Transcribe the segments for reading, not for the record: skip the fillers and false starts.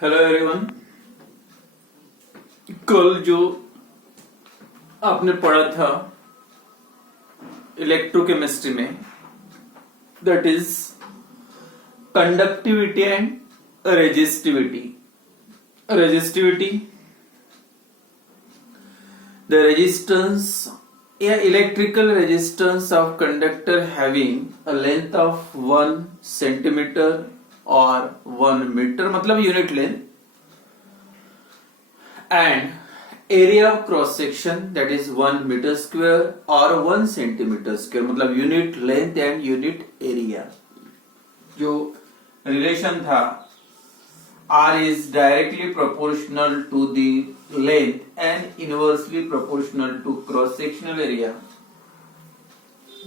Hello everyone. कल जो आपने पढ़ा था इलेक्ट्रोकेमिस्ट्री में, that is conductivity and resistivity. Resistivity, the resistance या electrical resistance of conductor having a length of 1 centimetre और 1 मीटर, मतलब unit length, and area of cross section that is 1 metre square और 1 सेंटीमीटर स्क्वायर, मतलब unit length and unit area. जो relation था R is directly proportional to the length and inversely proportional to cross sectional area,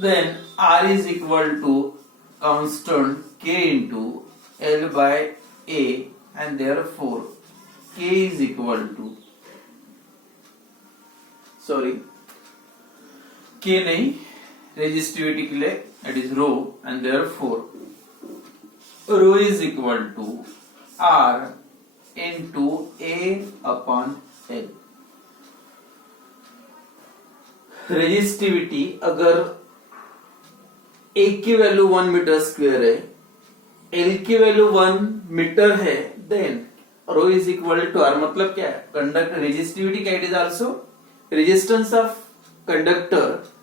then R is equal to constant K into L by A, and therefore K is equal to K नहीं, resistivity के लिए it is rho, and therefore rho is equal to R into A upon L। Resistivity अगर A की value 1 metre square है, L की value 1 metre है, then rho is equal to R। मतलब क्या है? कंडक्टर रेजिस्टिविटी का it is also resistance of conductor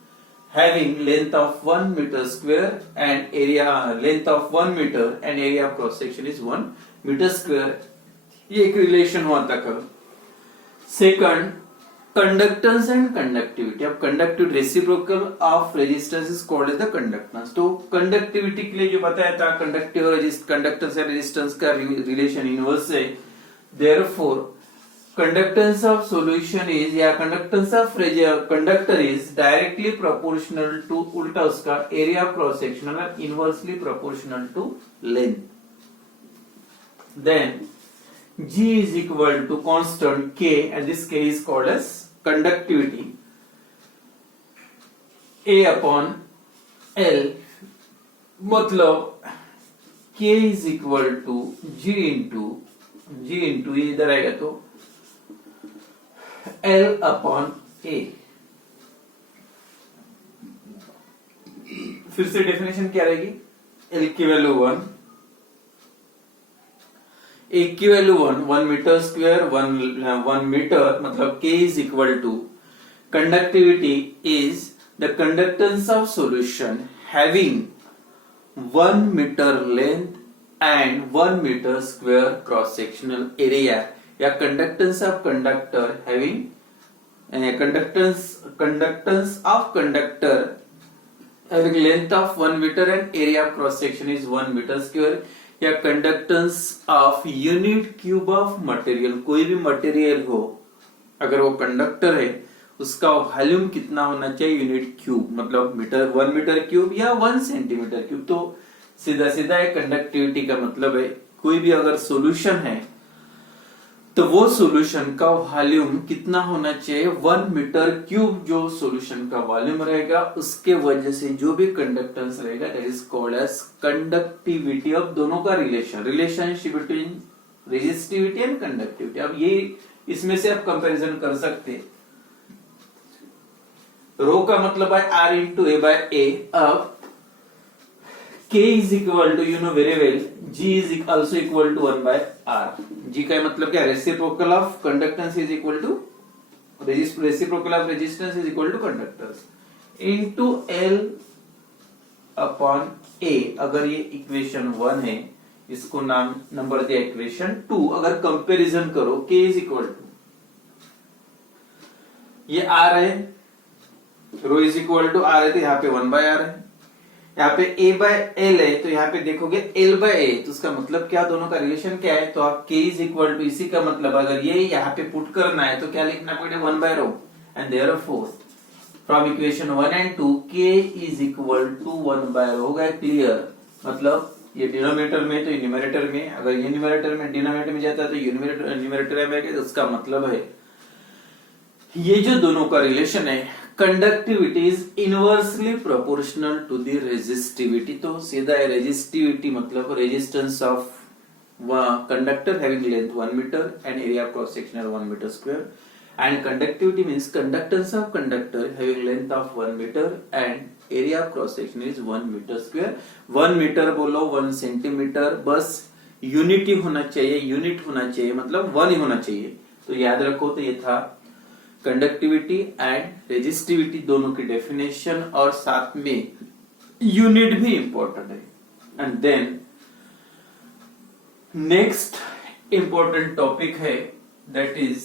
having length of 1 meter square and area length of 1 meter and area of cross section is 1 meter square। ये एक relation हुआ था कल। Second, conductance and conductivity. अब conductivity reciprocal of resistance is called as the conductance. तो conductivity के लिए जो बताया था, कंडक्टिव कंडक्टेंस एंड रेजिस्टेंस का रिलेशन इनवर्स है। Therefore conductance of solution is या conductance of conductor is directly proportional to उल्टा उसका area of cross sectional और inversely proportional to length। Then G is equal to constant K, and this K is called as conductivity A upon L। मतलब K is equal to G into ये इधर आएगा तो L upon A। फिर से definition क्या रहेगी? L की वैल्यू 1, A की वैल्यू 1 मीटर स्क्वायर 1 मीटर, मतलब K is equal to conductivity is the conductance of solution having 1 metre length and 1 metre square cross sectional area, या conductance of conductor having conductance of conductor having length of 1 metre and area of cross section is 1 metre square, या conductance of unit cube of material. कोई भी material हो, अगर वो conductor है, उसका volume कितना होना चाहिए? यूनिट क्यूब, मतलब 1 मीटर क्यूब या 1 सेंटीमीटर क्यूब। तो सीधा सीधा कंडक्टिविटी का मतलब है कोई भी अगर सॉल्यूशन है तो वो सॉल्यूशन का वॉल्यूम कितना होना चाहिए? 1 मीटर क्यूब। जो सॉल्यूशन का वॉल्यूम रहेगा उसके वजह से जो भी कंडक्टेंस रहेगा that is called as conductivity. अब दोनों का relationship between resistivity and conductivity. अब ये इसमें से आप कंपैरिजन कर सकते हैं। रो का मतलब है R इंटू ए बाय ए। अब K is equal to, you know very well, G is also equal to 1 by R। G का मतलब क्या? Reciprocal of conductance is equal to reciprocal of resistance is equal to conductance into L upon A। अगर ये equation 1 है, इसको नाम number दिया equation 2। अगर कंपैरिजन करो, K इज इक्वल टू ये R है, रो इज इक्वल टू R है, तो यहाँ पे 1 by R है। यहाँ पे A by L है, तो यहाँ पे देखोगे L by A, तो उसका मतलब क्या? दोनों का रिलेशन क्या है? तो आप K इज इक्वल टू, इसी का मतलब अगर ये यहाँ पे पुट करना है तो क्या लिखना पड़ेगा? 1 by rho, and therefore from equation 1 and 2 K is equal to 1 by rho. हो गया क्लियर? मतलब ये डिनोमिनेटर में तो न्यूमरेटर में, अगर ये न्यूमरेटर में डिनोमिनेटर में जाता है तो न्यूमरेटर में, तो उसका मतलब है ये जो दोनों का रिलेशन है, conductivity is inversely proportional to the resistivity. तो सीधा है रेजिस्टिविटी मतलब resistance of conductor having length 1 meter and area of cross sectional 1 meter square, and conductivity means conductance of conductor having length of 1 meter and area of cross section is 1 meter square. 1 meter बोलो 1 centimetre, बस unity होना चाहिए, unit होना चाहिए, मतलब 1 ही होना चाहिए. तो याद रखो, तो ये था कंडक्टिविटी एंड रेजिस्टिविटी दोनों की डेफिनेशन, और साथ में यूनिट भी इंपॉर्टेंट है. And then next important topic है, that is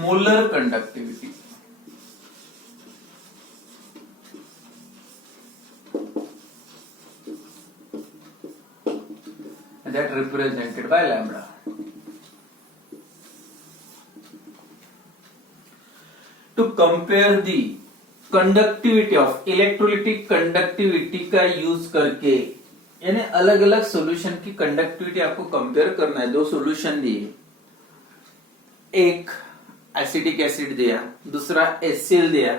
molar conductivity. That represented by lambda. To compare the conductivity of electrolytic conductivity का यूज करके, यानी अलग अलग सॉल्यूशन की कंडक्टिविटी आपको कंपेयर करना है. दो सॉल्यूशन दिए, एक एसिटिक एसिड दिया, दूसरा HCl दिया,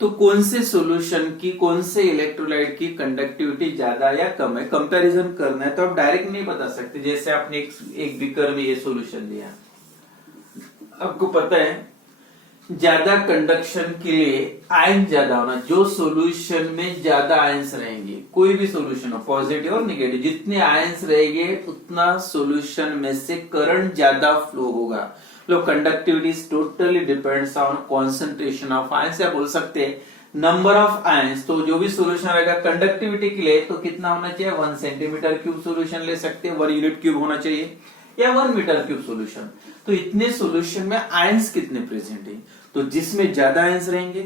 तो कौन से सॉल्यूशन की, कौन से इलेक्ट्रोलाइट की कंडक्टिविटी ज्यादा या कम है, कंपैरिजन करना है. तो आप डायरेक्ट नहीं बता सकते. जैसे आपने एक बीकर में ये सॉल्यूशन दिया, आपको पता है ज्यादा कंडक्शन के लिए आयन ज्यादा होना. जो सॉल्यूशन में ज्यादा आयंस रहेंगे, कोई भी सॉल्यूशन हो, पॉजिटिव और नेगेटिव, जितने आयंस रहेंगे उतना सॉल्यूशन में से करंट ज्यादा फ्लो होगा. Low conductivity totally depends on concentration of ions, या बोल सकते हैं नंबर ऑफ आयंस. तो जो भी सॉल्यूशन रहेगा कंडक्टिविटी के लिए, तो कितना होना चाहिए, 1 सेंटीमीटर क्यूब सॉल्यूशन ले सकते हैं, 1 यूनिट क्यूब होना चाहिए, या 1 मीटर क्यूब सॉल्यूशन. तो इतने सॉल्यूशन में आयंस कितने प्रेजेंट है, तो जिसमें ज्यादा आयंस रहेंगे,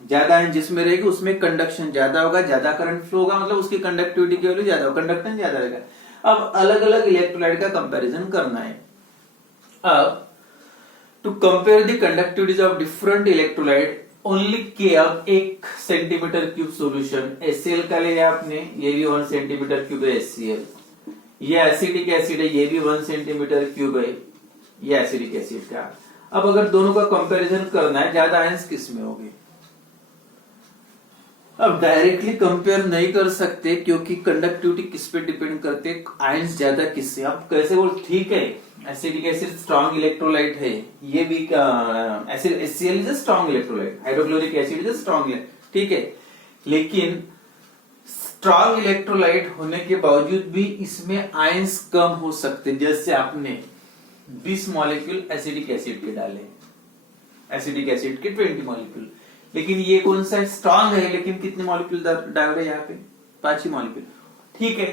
ज्यादा आयंस जिसमें रहेगी उसमें कंडक्शन ज्यादा होगा, ज्यादा करंट फ्लो होगा, मतलब उसकी कंडक्टिविटी की वैल्यू ज्यादा होगा, कंडक्टेंस ज्यादा रहेगा. अब अलग अलग इलेक्ट्रोलाइट का कंपैरिजन करना है. अब to compare the conductivities of different electrolyte only के, अब 1 सेंटीमीटर क्यूब सॉल्यूशन HCl का लिया आपने, ये भी 1 सेंटीमीटर क्यूब है HCl. ये एसिडिक एसिड है, ये भी 1 सेंटीमीटर क्यूब है, ये एसिडिक एसिड का. अब अगर दोनों का कंपैरिजन करना है, ज्यादा आयंस किस में होंगे. अब डायरेक्टली कंपेयर नहीं कर सकते, क्योंकि कंडक्टिविटी किस पे डिपेंड करते हैं, आयंस ज्यादा किससे. अब कैसे बोल, ठीक है एसिडिक एसिड स्ट्रॉन्ग इलेक्ट्रोलाइट है, ये भी acid HCl is a strong electrolyte, hydrochloric acid is a strong, ठीक है, लेकिन स्ट्रॉन्ग इलेक्ट्रोलाइट होने के बावजूद भी इसमें आयंस कम हो सकते. जैसे आपने 20 मॉलिक्यूल एसिडिक एसिड के डाले, एसिडिक एसिड के 20 मॉलिक्यूल, लेकिन ये कौन सा स्ट्रॉन्ग है, लेकिन कितने मॉलिक्यूल डाल रहे हैं यहाँ पे, 5 ही मॉलिक्यूल. ठीक है,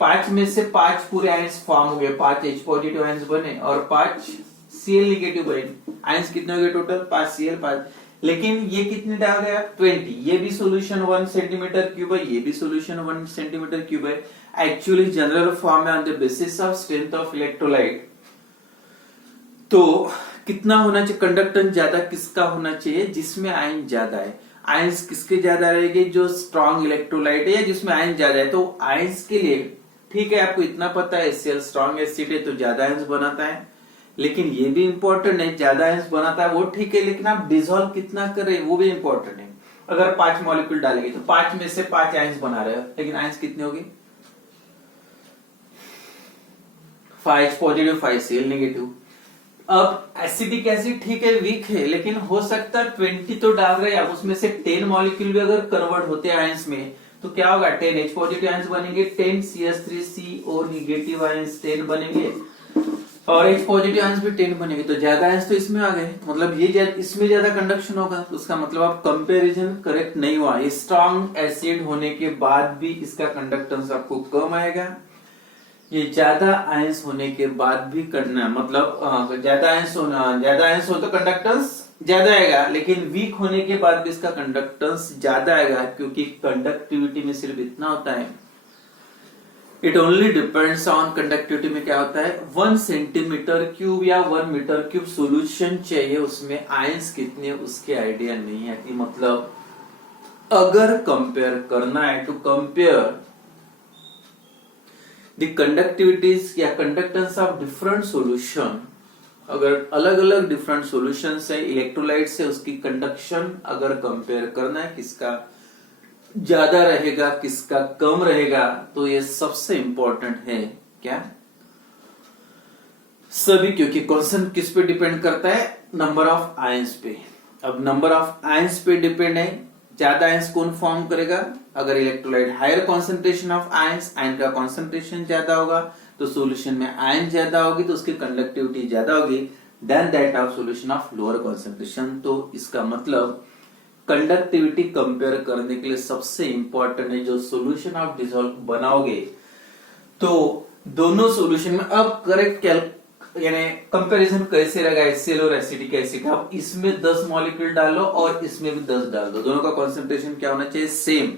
5 में से 5 पूरे आयंस फॉर्म हो गए, 5 H पॉजिटिव आयंस बने और 5 Cl नेगेटिव बने. आयंस कितने हो गए टोटल, 5 Cl 5. लेकिन ये कितने डाल रहे हैं, 20. ये भी सॉल्यूशन 1 सेंटीमीटर क्यूब है, ये भी सॉल्यूशन 1 सेंटीमीटर क्यूब है. एक्चुअली जनरल फॉर्म है on the basis of strength of electrolyte. तो कितना होना चाहिए, कंडक्टेंस ज्यादा किसका होना चाहिए, जिसमें आयन ज्यादा है. आयंस किसके ज्यादा रहेंगे, जो स्ट्रॉन्ग इलेक्ट्रोलाइट है या जिसमें आयन ज्यादा है. तो आयंस के लिए ठीक है, आपको इतना पता है HCl स्ट्रॉन्ग एसिड है तो ज्यादा आयंस बनाता है, लेकिन ये भी इंपॉर्टेंट है, ज्यादा आयंस बनाता है वो ठीक है, लेकिन आप डिसॉल्व कितना कर रहे हैं वो भी इंपॉर्टेंट है. अगर 5 मॉलिक्यूल डालेंगे तो 5 में से 5 आयंस बना रहे हो, लेकिन आयंस कितने होगी, 5 पॉजिटिव 5 Cl नेगेटिव. अब एसिडिक एसिड ठीक है वीक है, लेकिन हो सकता है 20 तो डाल रहे हैं, अब उसमें से 10 मॉलिक्यूल भी अगर कन्वर्ट होते हैं आयंस में, तो क्या होगा, 10 H पॉजिटिव आयंस बनेंगे, 10 CH3CO निगेटिव आयंस 10 बनेंगे, और H पॉजिटिव आयंस भी 10 बनेंगे. तो ज्यादा आयंस तो इसमें आ गए, मतलब ये इसमें ज्यादा कंडक्शन होगा. तो उसका मतलब आप कंपैरिजन करेक्ट नहीं हुआ. ये स्ट्रॉन्ग एसिड होने के बाद भी इसका कंडक्टेंस आपको कम आएगा, ये ज्यादा आयंस होने के बाद भी करना, मतलब ज्यादा आयंस हो तो कंडक्टेंस ज्यादा आएगा, लेकिन वीक होने के बाद भी इसका कंडक्टेंस ज्यादा आएगा, क्योंकि कंडक्टिविटी में सिर्फ इतना होता है, it only depends on conductivity में क्या होता है, 1 सेंटीमीटर क्यूब या 1 मीटर क्यूब सॉल्यूशन चाहिए, उसमें आयंस कितने उसके आइडिया नहीं है. मतलब अगर कंपेयर करना है, टू कंपेयर द कंडक्टिविटीज या कंडक्टेंस ऑफ डिफरेंट सॉल्यूशन, अगर अलग अलग डिफरेंट सॉल्यूशन है इलेक्ट्रोलाइट से, उसकी कंडक्शन अगर कंपेयर करना है, किसका ज्यादा रहेगा किसका कम रहेगा, तो ये सबसे इंपॉर्टेंट है क्या सभी, क्योंकि कॉन्सेंट किस पे डिपेंड करता है, नंबर ऑफ आयंस पे। अब नंबर ऑफ आयंस पे डिपेंड है, ज्यादा आयंस कौन फॉर्म करेगा, अगर electrolyte higher concentration of ions, ion का कॉन्सेंट्रेशन ज्यादा होगा तो सॉल्यूशन में आयन ज्यादा होगी तो उसकी कंडक्टिविटी ज्यादा होगी then that of solution of lower concentration. तो इसका मतलब कंडक्टिविटी कंपेयर करने के लिए सबसे इंपॉर्टेंट है जो सॉल्यूशन आप डिसॉल्व बनाओगे तो दोनों सॉल्यूशन में अब करेक्ट यानी कंपैरिजन कैसे रहेगा HCl और एसिटिक एसिड का, अब इसमें 10 मॉलिक्यूल डालो और इसमें भी 10 डाल दो, दोनों का कॉन्सेंट्रेशन क्या होना चाहिए, सेम।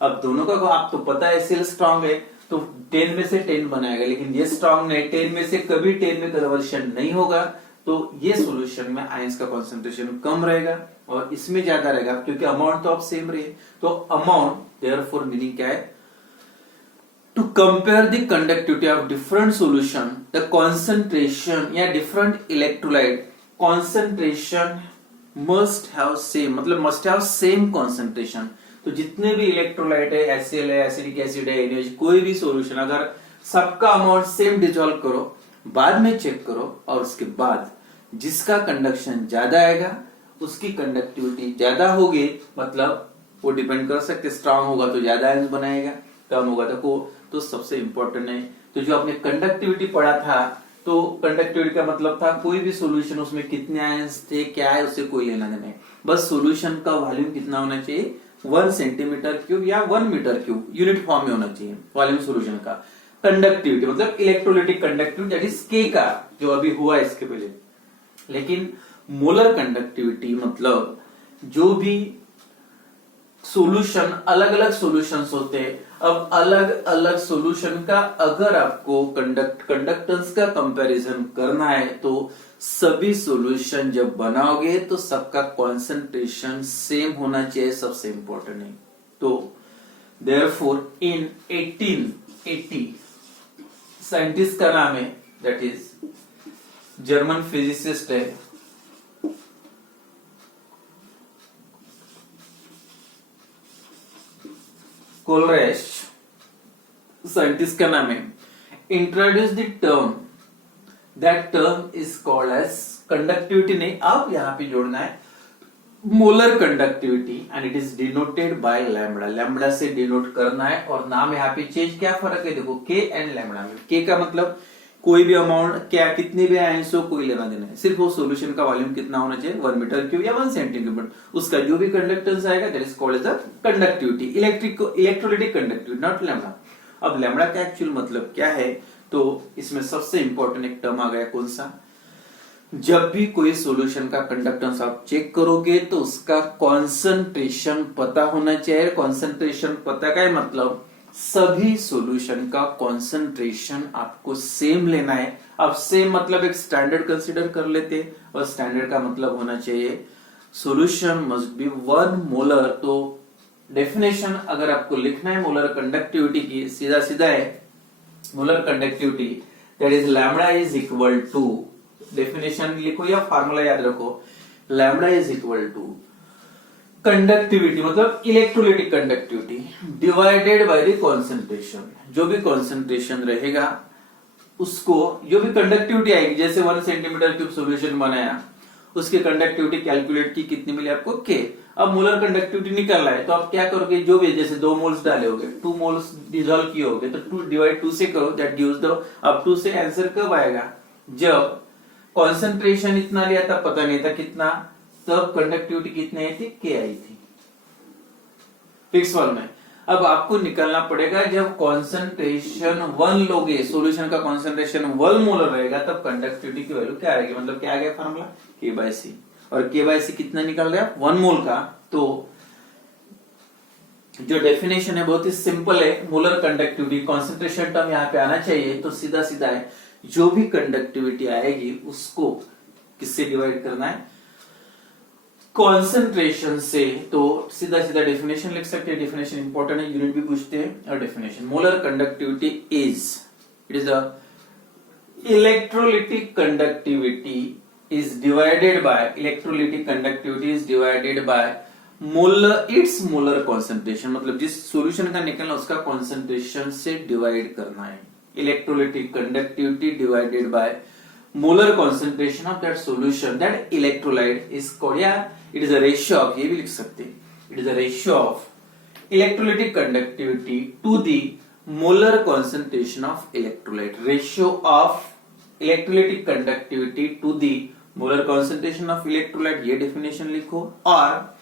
अब दोनों का आप तो पता है HCl स्ट्रांग है तो 10 में से 10 बनाएगा, लेकिन ये स्ट्रांग नहीं, 10 में से कभी 10 में कन्वर्शन नहीं होगा तो ये सॉल्यूशन में आयंस का कॉन्सेंट्रेशन कम रहेगा और इसमें ज्यादा रहेगा क्योंकि अमाउंट तो आप सेम रहे। तो अमाउंट देयरफॉर मीनिंग क्या है, to compare the conductivity of different solution, the concentration या different electrolyte concentration must have same, मतलब must have same concentration। तो जितने भी इलेक्ट्रोलाइट है, HCl है, एसिडिक एसिड है, NaOH, कोई भी सॉल्यूशन अगर सबका अमाउंट सेम डिसॉल्व करो, बाद में चेक करो और उसके बाद जिसका कंडक्शन ज्यादा आएगा उसकी कंडक्टिविटी ज्यादा होगी, मतलब वो डिपेंड कर सकते, स्ट्रांग होगा तो ज्यादा आयंस बनाएगा, कम होगा तो सबसे इंपॉर्टेंट है। तो जो आपने कंडक्टिविटी पढ़ा था तो कंडक्टिविटी का मतलब था कोई भी सॉल्यूशन उसमें कितने आयंस थे क्या है उससे कोई लेना देना है, बस सॉल्यूशन का वॉल्यूम कितना होना चाहिए 1 सेंटीमीटर क्यूब या 1 मीटर क्यूब यूनिट फॉर्म में होना चाहिए वॉल्यूम सॉल्यूशन का। कंडक्टिविटी मतलब इलेक्ट्रोलाइटिक कंडक्टिविटी दैट इज के का जो अभी हुआ इसके पहले, लेकिन मोलर कंडक्टिविटी मतलब जो भी सॉल्यूशन अलग अलग सॉल्यूशंस होते हैं, अब अलग अलग सॉल्यूशन का अगर आपको कंडक्टेंस का कंपैरिजन करना है तो सभी सॉल्यूशन जब बनाओगे तो सबका कंसंट्रेशन सेम होना चाहिए, सबसे इंपॉर्टेंट है। तो देयरफॉर इन 1880 साइंटिस्ट का नाम है दैट इज जर्मन फिजिसिस्ट है कोलरेश, साइंटिस्ट का नाम है, introduce the term, that term is called as conductivity नहीं, आप यहां पे जोड़ना है molar conductivity and it is denoted by lambda, lambda से डिनोट करना है और नाम यहाँ पे चेंज, क्या फर्क है देखो के एंड लैम्बडा में, के का मतलब कोई भी अमाउंट क्या कितने भी आयंस हो कोई लेना देना है, सिर्फ वो सॉल्यूशन का वॉल्यूम कितना होना चाहिए 1 मीटर क्यूब या 1 सेंटीमीटर, उसका जो भी कंडक्टेंस आएगा that is called as a conductivity, electrolytic conductivity not lambda. अब लैम्बडा का एक्चुअल मतलब क्या है, तो इसमें सबसे इंपॉर्टेंट एक टर्म आ गया कौन सा, जब भी कोई सॉल्यूशन का कंडक्टेंस आप चेक करोगे तो उसका कॉन्सेंट्रेशन पता होना चाहिए। कॉन्सेंट्रेशन पता का मतलब सभी सॉल्यूशन का कॉन्सेंट्रेशन आपको सेम लेना है। अब सेम मतलब एक स्टैंडर्ड कंसीडर कर लेते हैं और स्टैंडर्ड का मतलब होना चाहिए सॉल्यूशन मस्ट बी 1 मोलर। तो डेफिनेशन अगर आपको लिखना है मोलर कंडक्टिविटी की, सीधा सीधा है molar conductivity that is lambda is equal to, definition लिखो या फार्मूला याद रखो, lambda is equal to conductivity मतलब electrolytic conductivity divided by the concentration, जो भी कॉन्सेंट्रेशन रहेगा उसको जो भी कंडक्टिविटी आएगी, जैसे 1 सेंटीमीटर क्यूब सॉल्यूशन बनाया उसकी कंडक्टिविटी कैलकुलेट की कितनी मिली आपको के। अब मोलर कंडक्टिविटी निकालना है तो आप क्या करोगे, जो भी जैसे 2 मोल्स डाले होगे 2 मोल्स डिसॉल्व किए होगे तो 2 डिवाइड 2 से करो दैट गिव्स द, अब 2 से आंसर कब आएगा, जब कॉन्सेंट्रेशन इतना लिया था पता नहीं था कितना, तब कंडक्टिविटी कितनी आई थी के आई थी फिक्स वन में। अब आपको निकालना पड़ेगा जब कॉन्सेंट्रेशन 1 लोगे, सॉल्यूशन का कॉन्सेंट्रेशन 1 मोलर रहेगा तब कंडक्टिविटी की वैल्यू क्या आएगी, मतलब क्या आ गया फार्मूला के बाय सी, और के बाय सी कितना निकाल रहे हैं 1 मोल का। तो जो डेफिनेशन है बहुत ही सिंपल है, मोलर कंडक्टिविटी कॉन्सेंट्रेशन टर्म यहाँ पे आना चाहिए तो सीधा सीधा है जो भी कंडक्टिविटी आएगी उसको किससे डिवाइड करना है, कॉन्सेंट्रेशन से। तो सीधा सीधा डेफिनेशन लिख सकते हैं, डेफिनेशन इंपॉर्टेंट है, यूनिट भी पूछते हैं। और definition molar conductivity is, it is the electrolytic conductivity is divided by, electrolytic conductivity is divided by molar it's molar concentration, मतलब जिस सॉल्यूशन का निकलना उसका कॉन्सेंट्रेशन से डिवाइड करना है, electrolytic conductivity divided by molar concentration of that solution, that electrolyte is called, yeah, it is a ratio of, ये भी लिख सकते हैं, it is a ratio of electrolytic conductivity to the molar concentration of electrolyte. Ratio of electrolytic conductivity to the molar concentration of electrolyte, ये definition लिखो. और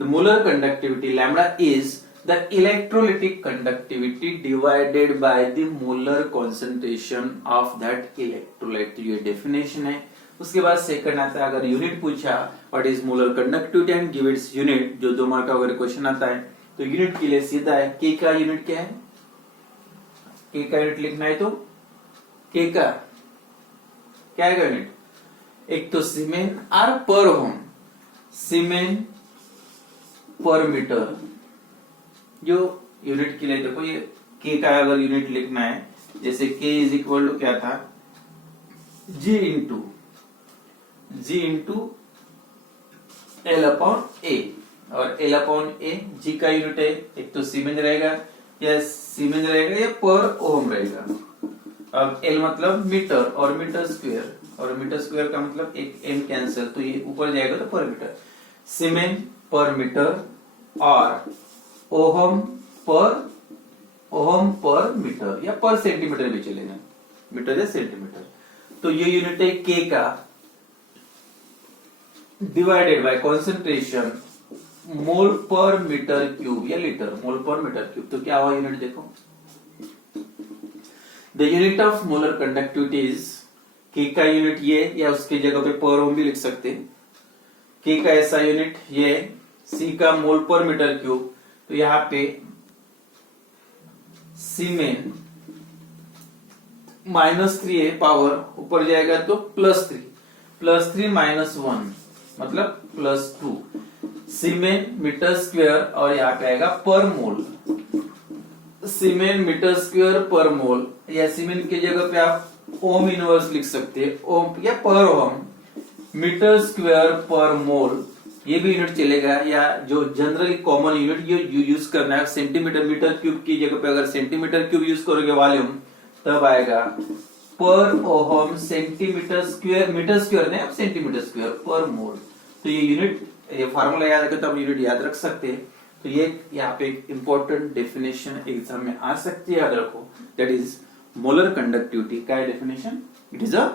the molar conductivity lambda is the electrolytic conductivity divided by the molar concentration of that electrolyte. ये definition है. उसके बाद second आता है, अगर यूनिट पूछा what is molar conductivity and give its unit, जो 2 मार्क का अगर क्वेश्चन आता है तो यूनिट के लिए सीधा है, के का यूनिट क्या है, के का यूनिट लिखना है तो के का क्या है यूनिट, एक तो सीमेन आर पर होम, सीमेन पर मीटर, जो यूनिट के लिए देखो ये के का अगर यूनिट लिखना है, जैसे के इज इक्वल टू क्या था, जी इंटू एल अपॉन ए, और एल अपॉन ए जी का यूनिट है, एक तो सीमेन रहेगा या पर ओम रहेगा. अब एल मतलब मीटर और मीटर स्क्वायर का मतलब एक एम कैंसिल, तो ये ऊपर जाएगा तो पर मीटर, सीमेन पर मीटर और ओहम पर मीटर या पर सेंटीमीटर भी चलेगा, मीटर या सेंटीमीटर. तो ये यूनिट है के का डिवाइडेड बाय कॉन्सेंट्रेशन मोल पर मीटर क्यूब या लीटर, मोल पर मीटर क्यूब. तो क्या हुआ यूनिट देखो, the unit of molar conductivity is, के का यूनिट ये, या उसकी जगह पे पर ओम भी लिख सकते हैं, के का ऐसा यूनिट ये, सी का मोल पर मीटर क्यूब, तो यहां पे सीमेन -3 है, पावर ऊपर जाएगा तो +3 -1 मतलब +2, सीमेन मीटर स्क्वायर और यहाँ पे आएगा पर मोल, सीमेन मीटर स्क्वायर पर मोल, या सीमेन की जगह पे आप ओम इनवर्स लिख सकते हैं, ओम या पर ओम, मीटर स्क्वायर पर मोल, ये भी यूनिट चलेगा, या जो जनरली कॉमन यूनिट ये यूज करना है, सेंटीमीटर मीटर क्यूब की जगह पे अगर सेंटीमीटर क्यूब यूज करोगे वॉल्यूम, तब आएगा पर ohm centimetre square, metre square नहीं, अब सेंटीमीटर स्क्वायर पर मोल. तो ये यूनिट, ये फार्मूला याद रखे तो आप यूनिट याद रख सकते हैं. तो ये यहाँ पे एक इंपॉर्टेंट डेफिनेशन एग्जाम में आ सकती है, याद रखो, दैट इज मोलर कंडक्टिविटी. क्या है definition, it is a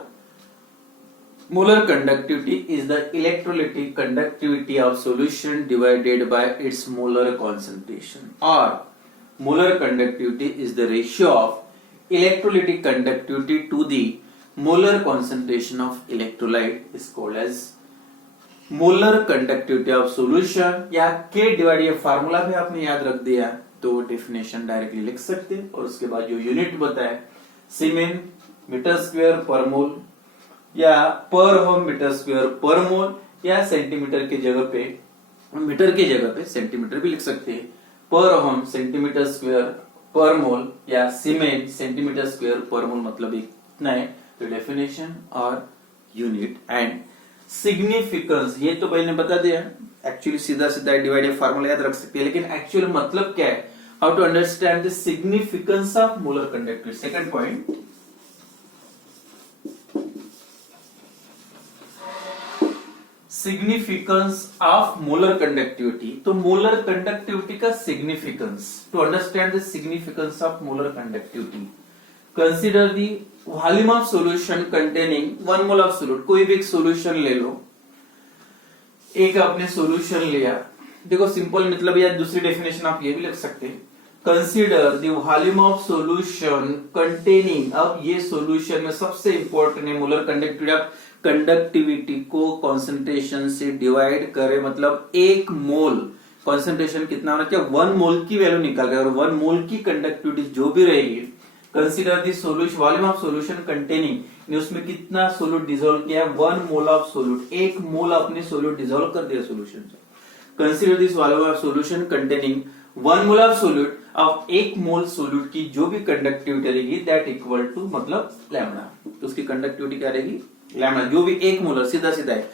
molar conductivity is the electrolytic conductivity of solution divided by its molar concentration, or molar conductivity is the ratio of electrolytic conductivity to the molar concentration of electrolyte is called as molar conductivity of solution. या K divide, ये formula भी आपने याद रख दिया तो definition directly लिख सकते हैं. और उसके बाद जो यूनिट बताए, सीमेन मीटर स्क्वायर पर मोल, या पर होम मीटर स्क्वायर पर मोल, या सेंटीमीटर की जगह पे, मीटर की जगह पे सेंटीमीटर भी लिख सकते हैं, पर होम सेंटीमीटर स्क्वायर पर मोल, या सीमेन सेंटीमीटर स्क्वायर पर मोल, मतलब इतना है. तो डेफिनेशन और यूनिट एंड सिग्निफिकेंस, ये तो मैंने बता दिया, एक्चुअली सीधा डिवाइडेड फार्मूला याद रख सकते हैं, लेकिन एक्चुअल मतलब क्या है, how to understand the significance of molar conductivity. Second point, significance of molar conductivity. तो मोलर कंडक्टिविटी का significance, to understand the significance of molar conductivity, consider the volume of solution containing 1 mole of solute. कोई भी एक solution ले लो, एक आपने solution लिया, देखो सिंपल मतलब, या दूसरी डेफिनेशन आप ये भी लिख सकते हैं, consider the volume of solution containing. अब ये सॉल्यूशन में सबसे इंपॉर्टेंट है मोलर कंडक्टिविटी. आप कंडक्टिविटी को कॉन्सेंट्रेशन से डिवाइड करें, मतलब 1 मोल कॉन्सेंट्रेशन कितना होना चाहिए, 1 मोल की वैल्यू निकाल गए, और 1 मोल की कंडक्टिविटी जो भी रहेगी, consider the solution volume of solution containing, उसमें कितना सोल्यूट डिसॉल्व किया है, 1 मोल ऑफ सोल्यूट, 1 मोल अपने सोल्यूट डिसॉल्व कर दिया सोल्यूशन से. Consider this volume of solution containing 1 mole of solute, अब 1 मोल सोल्यूट की जो भी कंडक्टिविटी रहेगी दैट इक्वल टू मतलब लैम्डा, तो उसकी कंडक्टिविटी क्या रहेगी लैम्डा, जो भी 1 मोलर, सीधा है.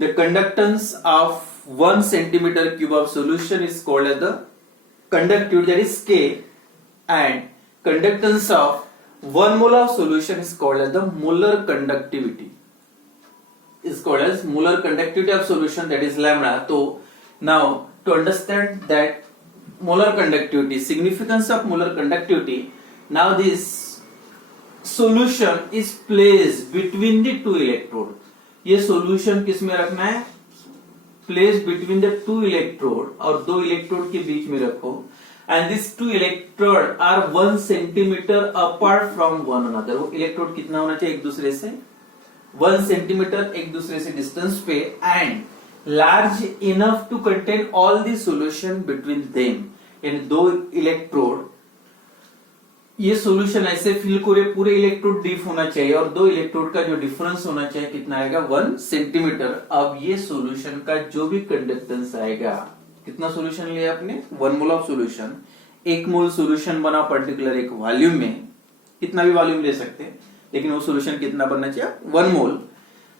The conductance of 1 centimetre cube of solution is called as the conductivity, that is K, and conductance of 1 mole of solution is called as the molar conductivity. Is called as molar conductivity of solution, that is lambda. So now to understand that molar conductivity, significance of molar conductivity, now this solution is placed between the two electrode. ये solution किस में रखना है? Place between the two electrode, और दो electrode के बीच में रखो. And these two electrode are 1 centimeter apart from one another. वो electrode कितना होना चाहिए एक दूसरे से? 1 सेंटीमीटर एक दूसरे से डिस्टेंस पे, and large enough to contain all the solution between them. यानी दो इलेक्ट्रोड, ये सॉल्यूशन ऐसे फिल करे पूरे इलेक्ट्रोड डीप होना चाहिए, और दो इलेक्ट्रोड का जो डिफरेंस होना चाहिए कितना आएगा? 1 सेंटीमीटर. अब ये सॉल्यूशन का जो भी कंडक्टेंस आएगा, कितना सॉल्यूशन लिया आपने? 1 mole of solution. 1 mole solution बना पर्टिकुलर एक वॉल्यूम में, कितना भी वॉल्यूम ले सकते हैं, लेकिन वो सॉल्यूशन कितना बनना चाहिए? 1 mole.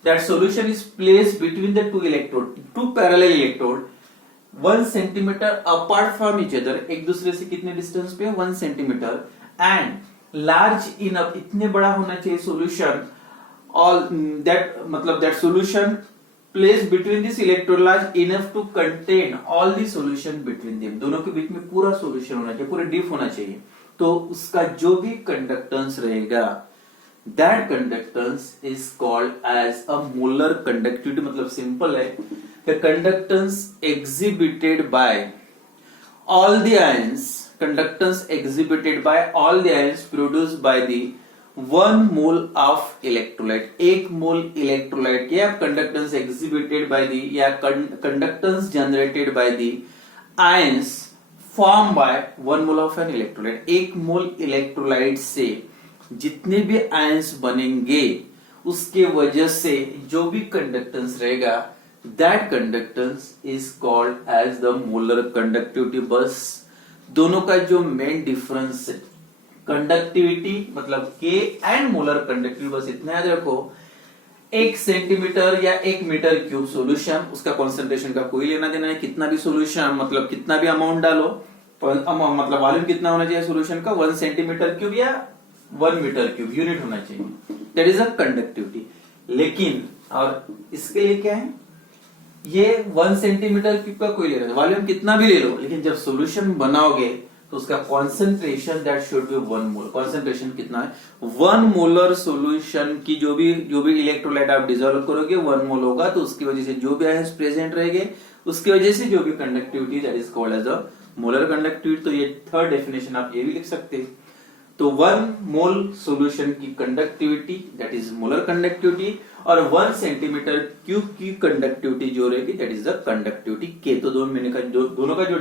That solution is placed between the two electrode, two parallel electrode, 1 centimetre apart from each other. एक दूसरे से कितने डिस्टेंस पे? 1 सेंटीमीटर. एंड लार्ज इनफ, इतने बड़ा होना चाहिए सॉल्यूशन, ऑल दैट मतलब that solution place between this electrode large enough to contain all the solution between them. दोनों के बीच में पूरा सॉल्यूशन होना चाहिए, पूरा डीप होना चाहिए. तो उसका जो भी कंडक्टेंस रहेगा, that conductance is called as a molar conductivity. मतलब सिंपल है, the conductance exhibited by all the ions, conductance exhibited by all the ions produced by the 1 mole of electrolyte. 1 mole electrolyte या conductance exhibited by the या conductance generated by the ions formed by 1 mole of an electrolyte. 1 mole electrolyte से जितने भी ions बनेंगे, उसके वजह से जो भी कंडक्टेंस रहेगा, that conductance is called as the molar conductivity. बस दोनों का जो मेन डिफरेंस है, कंडक्टिविटी मतलब के एंड मोलर कंडक्टिविटी, बस इतना याद रखो. 1 सेंटीमीटर या 1 मीटर क्यूब सॉल्यूशन, उसका कॉन्सेंट्रेशन का कोई लेना देना है. कितना भी सॉल्यूशन मतलब कितना भी अमाउंट डालो, मतलब वॉल्यूम कितना होना चाहिए सॉल्यूशन का? 1 सेंटीमीटर क्यूब या 1 मीटर क्यूब यूनिट होना चाहिए. That is a conductivity. लेकिन और इसके लिए क्या है? ये 1 सेंटीमीटर क्यूब का कोई ले रहा है, वॉल्यूम कितना भी ले लो, लेकिन जब सॉल्यूशन बनाओगे तो उसका concentration that should be 1 mole. Concentration कितना है? 1 मोलर सॉल्यूशन की जो भी इलेक्ट्रोलाइट आप डिसॉल्व करोगे 1 मोल होगा. तो उसकी वजह से जो भी आयंस प्रेजेंट रहेंगे, उसकी वजह से जो भी conductivity, that is called as a molar conductivity. तो ये थर्ड डेफिनेशन आप ये भी लिख सकते हैं. तो 1 मोल सॉल्यूशन की conductivity that is molar conductivity, और 1 सेंटीमीटर क्यूब की कंडक्टिविटी जो रहेगी दैट इज द कंडक्टिविटी के. तो दोनों का जो